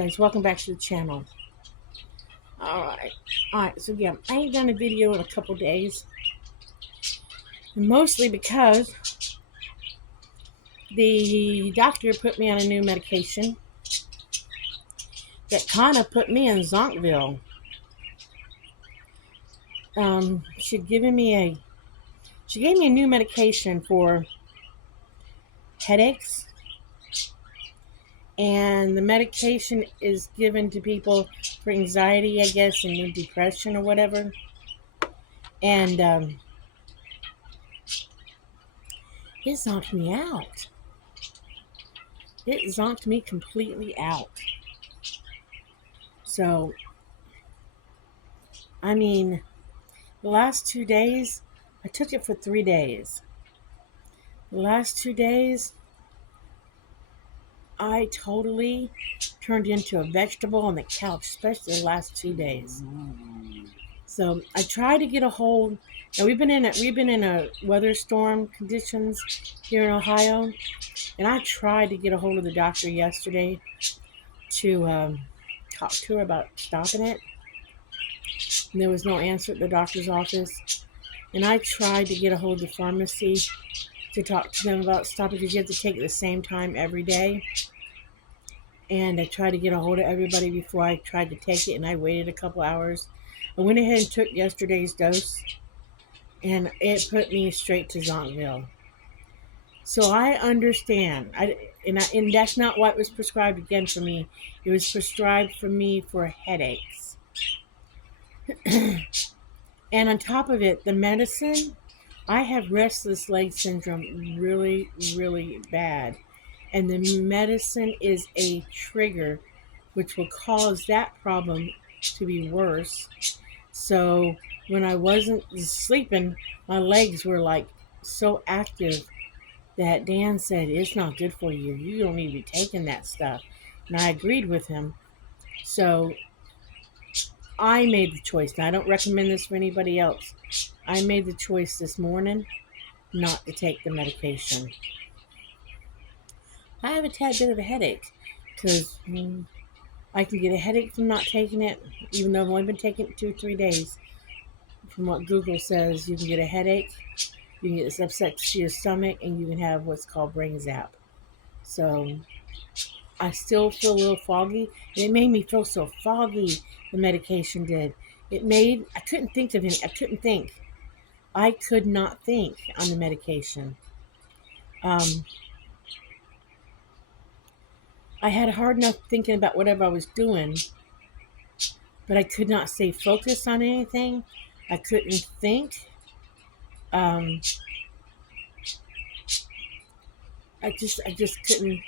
guys, welcome back to the channel. Alright, so yeah, I ain't done a video in a couple days. Mostly because the doctor put me on a new medication that kind of put me in Zonkville. She gave me a new medication for headaches, and the medication is given to people for anxiety, I guess, and depression or whatever. And it zonked me out. It zonked me completely out. So, I mean, the last 2 days, I took it for 3 days. The last 2 days, I totally turned into a vegetable on the couch, especially the last 2 days. So I tried to get a hold. Now we've been in a weather storm conditions here in Ohio, and I tried to get a hold of the doctor yesterday to talk to her about stopping it. And there was no answer at the doctor's office. And I tried to get a hold of the pharmacy to talk to them about stopping, because you have to take it the same time every day. And I tried to get a hold of everybody before I tried to take it, and I waited a couple hours. I went ahead and took yesterday's dose, and it put me straight to Zonkville. So I understand. And that's not what was prescribed again for me. It was prescribed for me for headaches. And on top of it, the medicine, I have restless leg syndrome really, really bad. And the medicine is a trigger, which will cause that problem to be worse. So when I wasn't sleeping, my legs were like so active that Dan said, it's not good for you. You don't need to be taking that stuff. And I agreed with him. So I made the choice. Now, I don't recommend this for anybody else. I made the choice this morning not to take the medication. I have a tad bit of a headache because I can get a headache from not taking it, even though I've only been taking it 2 or 3 days. From what Google says, you can get a headache, you can get this upset to your stomach, and you can have what's called brain zap. So I still feel a little foggy, and it made me feel so foggy, the medication did. I couldn't think of anything. I could not think on the medication. I had a hard enough thinking about whatever I was doing, but I could not stay focused on anything. I couldn't think. I just couldn't.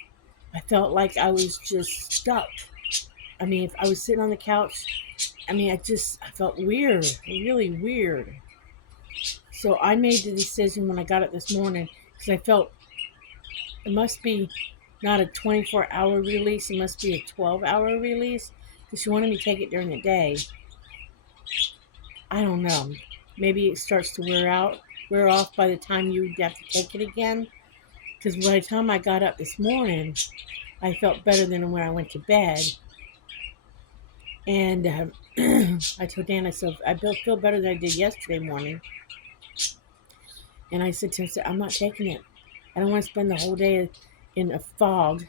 I felt like I was just stuck. I mean, if I was sitting on the couch, I felt weird, really weird. So I made the decision when I got it this morning, because I felt it must be not a 24-hour release, it must be a 12-hour release, because she wanted me to take it during the day. I don't know. Maybe it starts to wear off by the time you have to take it again. Because by the time I got up this morning, I felt better than when I went to bed. And I told Dan, I said, I feel better than I did yesterday morning. And I said to him, I'm not taking it. I don't want to spend the whole day in a fog,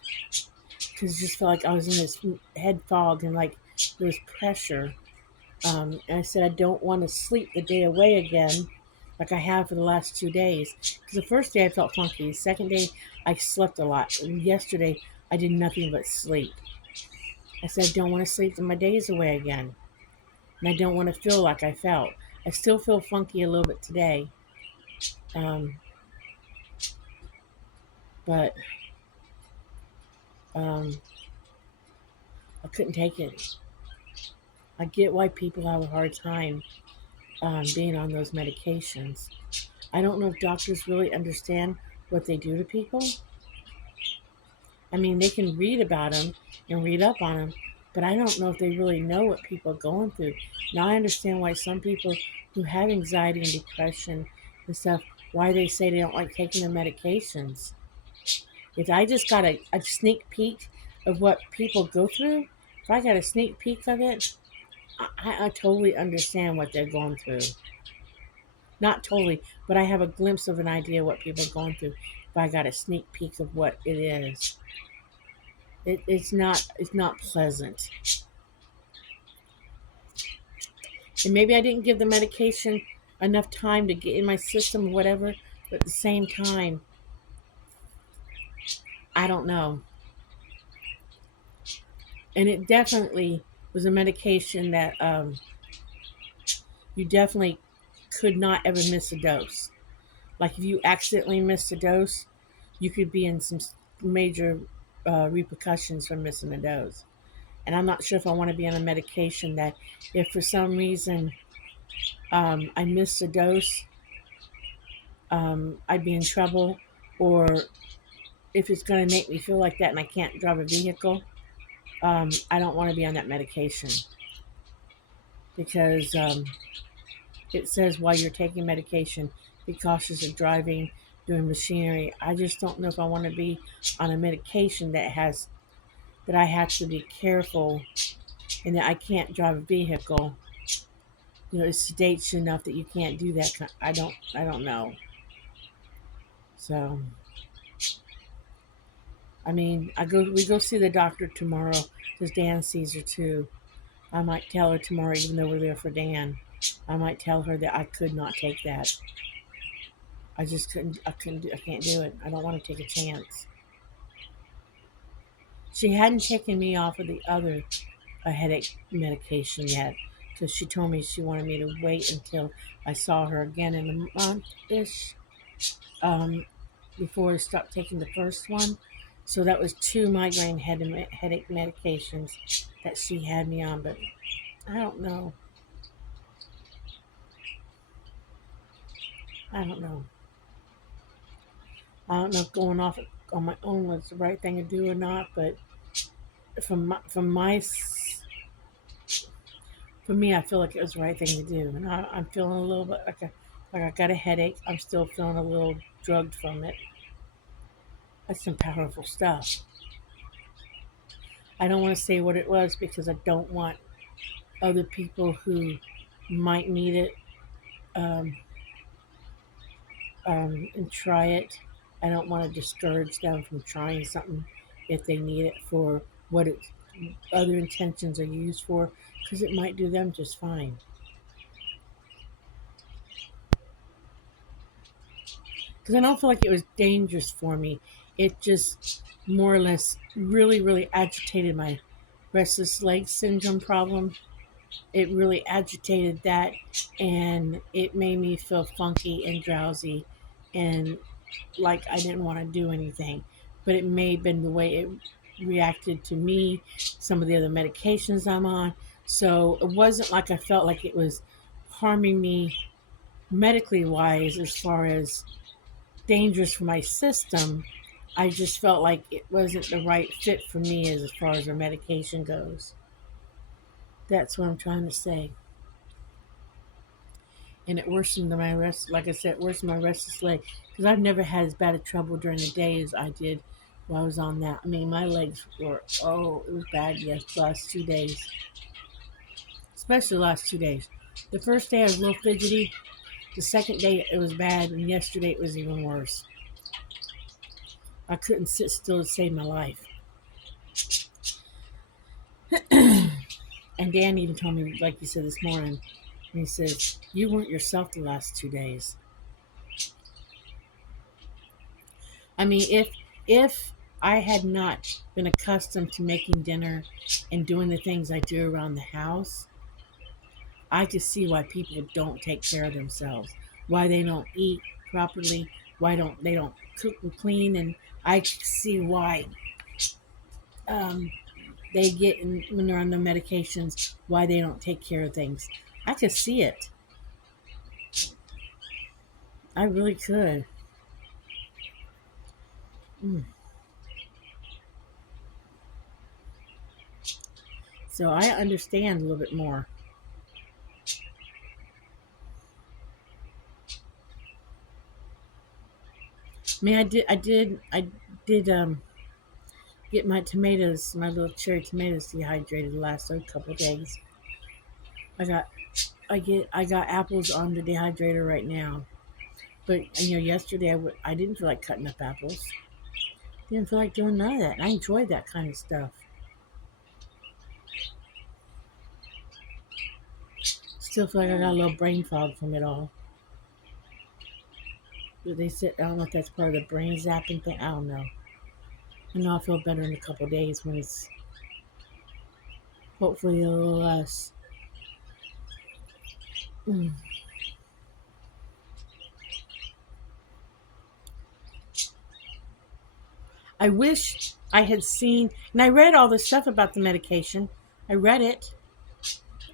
because it just felt like I was in this head fog and like there was pressure. And I said, I don't want to sleep the day away again like I have for the last 2 days. Because the first day I felt funky. The second day I slept a lot. And yesterday I did nothing but sleep. I said, I don't want to sleep my days away again. And I don't want to feel like I felt. I still feel funky a little bit today. But I couldn't take it. I get why people have a hard time being on those medications. I don't know if doctors really understand what they do to people. I mean, they can read about them and read up on them, but I don't know if they really know what people are going through. Now I understand why some people who have anxiety and depression and stuff, why they say they don't like taking their medications. If I just got a sneak peek of what people go through, if I got a sneak peek of it, I totally understand what they're going through. Not totally, but I have a glimpse of an idea what people are going through. If I got a sneak peek of what it is, it's not pleasant. And maybe I didn't give the medication enough time to get in my system, whatever. But at the same time, I don't know. And it definitely was a medication that you definitely could not ever miss a dose. Like if you accidentally missed a dose, you could be in some major repercussions from missing a dose. And I'm not sure if I want to be on a medication that, if for some reason I missed a dose, I'd be in trouble, or if it's going to make me feel like that and I can't drive a vehicle, I don't want to be on that medication because it says while you're taking medication, be cautious of driving, doing machinery. I just don't know if I want to be on a medication that I have to be careful and that I can't drive a vehicle. It sedates you enough that you can't do that. I don't know. So, I mean, we go see the doctor tomorrow because Dan sees her too. I might tell her tomorrow, even though we're there for Dan. I might tell her that I could not take that. I just couldn't. I can't do it. I don't want to take a chance. She hadn't taken me off of the other headache medication yet because she told me she wanted me to wait until I saw her again in a month ish, before I stopped taking the first one. So that was two migraine headache medications that she had me on, but I don't know. I don't know. I don't know if going off on my own was the right thing to do or not, but from my for me, I feel like it was the right thing to do, and I'm feeling a little bit like I got a headache. I'm still feeling a little drugged from it. That's some powerful stuff. I don't want to say what it was because I don't want other people who might need it, um, and try it. I don't want to discourage them from trying something if they need it for what its other intentions are used for, because it might do them just fine. Because I don't feel like it was dangerous for me. It just more or less really, really agitated my restless leg syndrome problem. It really agitated that, and it made me feel funky and drowsy and like I didn't want to do anything. But it may have been the way it reacted to me, some of the other medications I'm on. So it wasn't like I felt like it was harming me medically wise as far as dangerous for my system. I just felt like it wasn't the right fit for me as far as the medication goes. That's what I'm trying to say. And it worsened my rest. Like I said, it worsened my restless leg because I've never had as bad a trouble during the day as I did while I was on that. I mean, my legs were, it was bad. Yes, last 2 days, especially the last 2 days. The first day I was a little fidgety. The second day it was bad, and yesterday it was even worse. I couldn't sit still to save my life. And Dan even told me, like you said this morning, and he says, "You weren't yourself the last 2 days." I mean, if I had not been accustomed to making dinner and doing the things I do around the house, I could see why people don't take care of themselves, why they don't eat properly, why don't they don't cook and clean, and I could see why um, they get when they're on the medications, why they don't take care of things. I could see it. I really could. Mm. So I understand a little bit more. I mean, I did get my tomatoes, my little cherry tomatoes dehydrated the last couple of days. I got I got apples on the dehydrator right now. But yesterday I didn't feel like cutting up apples. Didn't feel like doing none of that. And I enjoyed that kind of stuff. Still feel like I got a little brain fog from it all. But they said I don't know if that's part of the brain zapping thing. I don't know. I know I'll feel better in a couple of days when it's hopefully a little less. Mm. I wish I had seen, and I read all the stuff about the medication. I read it.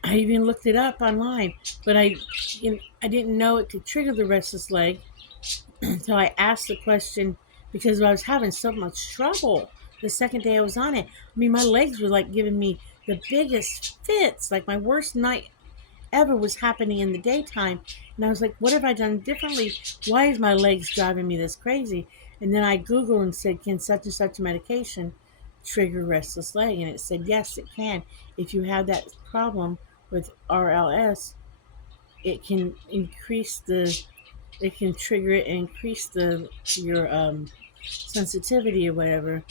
I even looked it up online, but I didn't know it could trigger the restless leg until I asked the question because I was having so much trouble the second day I was on it. I mean, my legs were like giving me the biggest fits, like my worst night ever was happening in the daytime. And I was like, what have I done differently? Why is my legs driving me this crazy? And then I Googled and said, can such and such medication trigger restless leg? And it said, yes, it can. If you have that problem with RLS, it can increase the, it can trigger it and increase your sensitivity or whatever.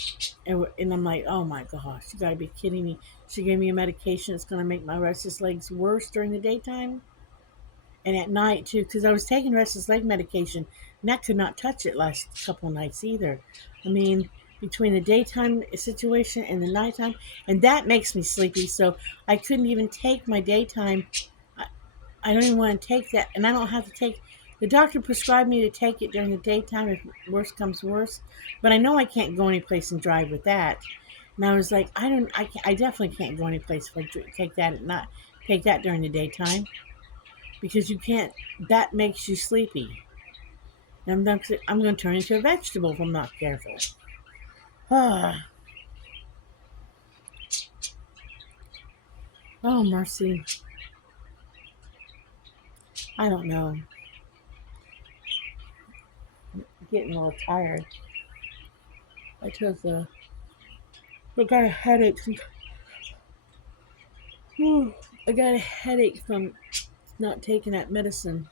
And I'm like, oh my gosh, you gotta be kidding me. She gave me a medication that's gonna make my restless legs worse during the daytime and at night too, because I was taking restless leg medication and that could not touch it last couple of nights either. I mean, between the daytime situation and the nighttime, and that makes me sleepy. So I couldn't even take my daytime. I don't even want to take that, and I don't have to take. The doctor prescribed me to take it during the daytime if worse comes worse, but I know I can't go anyplace and drive with that. And I was like, I definitely can't go anyplace if I take that at not take that during the daytime because you can't. That makes you sleepy. And I'm going to turn into a vegetable if I'm not careful. Ah, oh mercy. I don't know. I'm getting a little tired. I took a. I got a headache. I got a headache from not taking that medicine.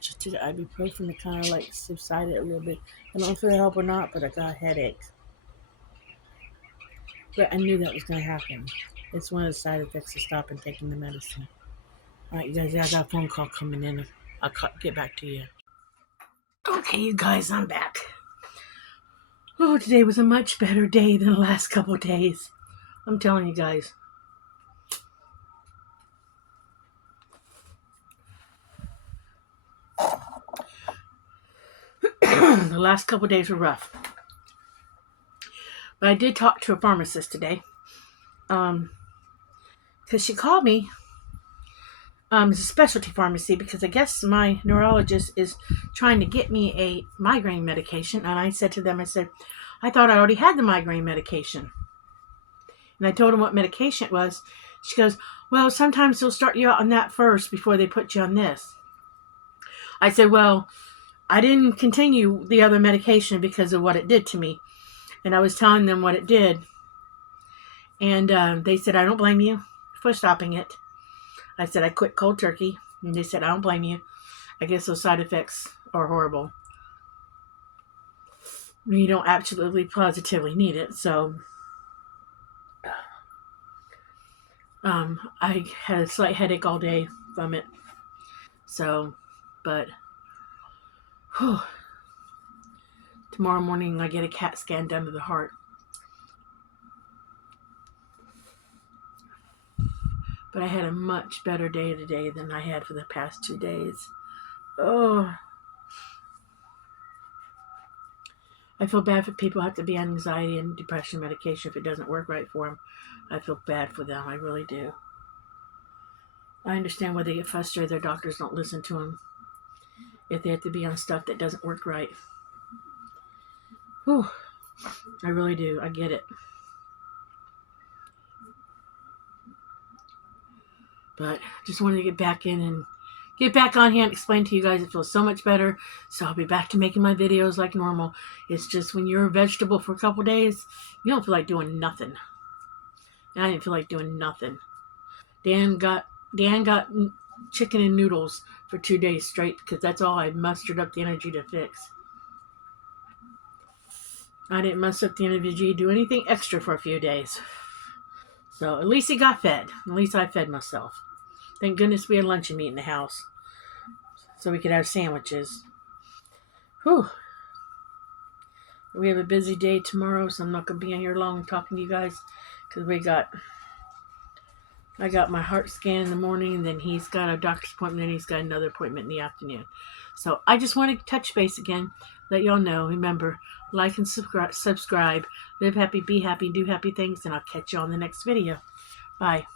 Just took ibuprofen to kind of like subside it a little bit. I don't know if it'll help or not, but I got a headache. But I knew that was going to happen. It's one of the side effects of stopping taking the medicine. All right, you guys, I got a phone call coming in. I'll get back to you. Okay, you guys, I'm back. Oh, today was a much better day than the last couple of days. I'm telling you guys. The last couple of days were rough. But I did talk to a pharmacist today. Because she called me. It's a specialty pharmacy because I guess my neurologist is trying to get me a migraine medication. And I said to them, I thought I already had the migraine medication. And I told him what medication it was. She goes, well, sometimes they'll start you out on that first before they put you on this. I said, well, I didn't continue the other medication because of what it did to me. And I was telling them what it did. And they said, I don't blame you for stopping it. I said, I quit cold turkey. And they said, I don't blame you. I guess those side effects are horrible. You don't absolutely positively need it. So I had a slight headache all day from it. So, but tomorrow morning I get a CAT scan done to the heart. But I had a much better day today than I had for the past 2 days. Oh. I feel bad for people who have to be on anxiety and depression medication if it doesn't work right for them. I feel bad for them. I really do. I understand why they get frustrated their doctors don't listen to them if they have to be on stuff that doesn't work right. Whew. I really do. I get it. But just wanted to get back in and get back on here and explain to you guys. It feels so much better. So I'll be back to making my videos like normal. It's just when you're a vegetable for a couple days, you don't feel like doing nothing. And I didn't feel like doing nothing. Dan got chicken and noodles for 2 days straight because that's all I mustered up the energy to fix. I didn't muster up the energy to do anything extra for a few days. So at least he got fed. At least I fed myself. Thank goodness we had luncheon meat in the house so we could have sandwiches. Whew. We have a busy day tomorrow, so I'm not going to be in here long talking to you guys because I got my heart scan in the morning, and then he's got a doctor's appointment, and he's got another appointment in the afternoon. So I just want to touch base again, let y'all know. Remember, like and subscribe. Live happy, be happy, do happy things, and I'll catch you on the next video. Bye.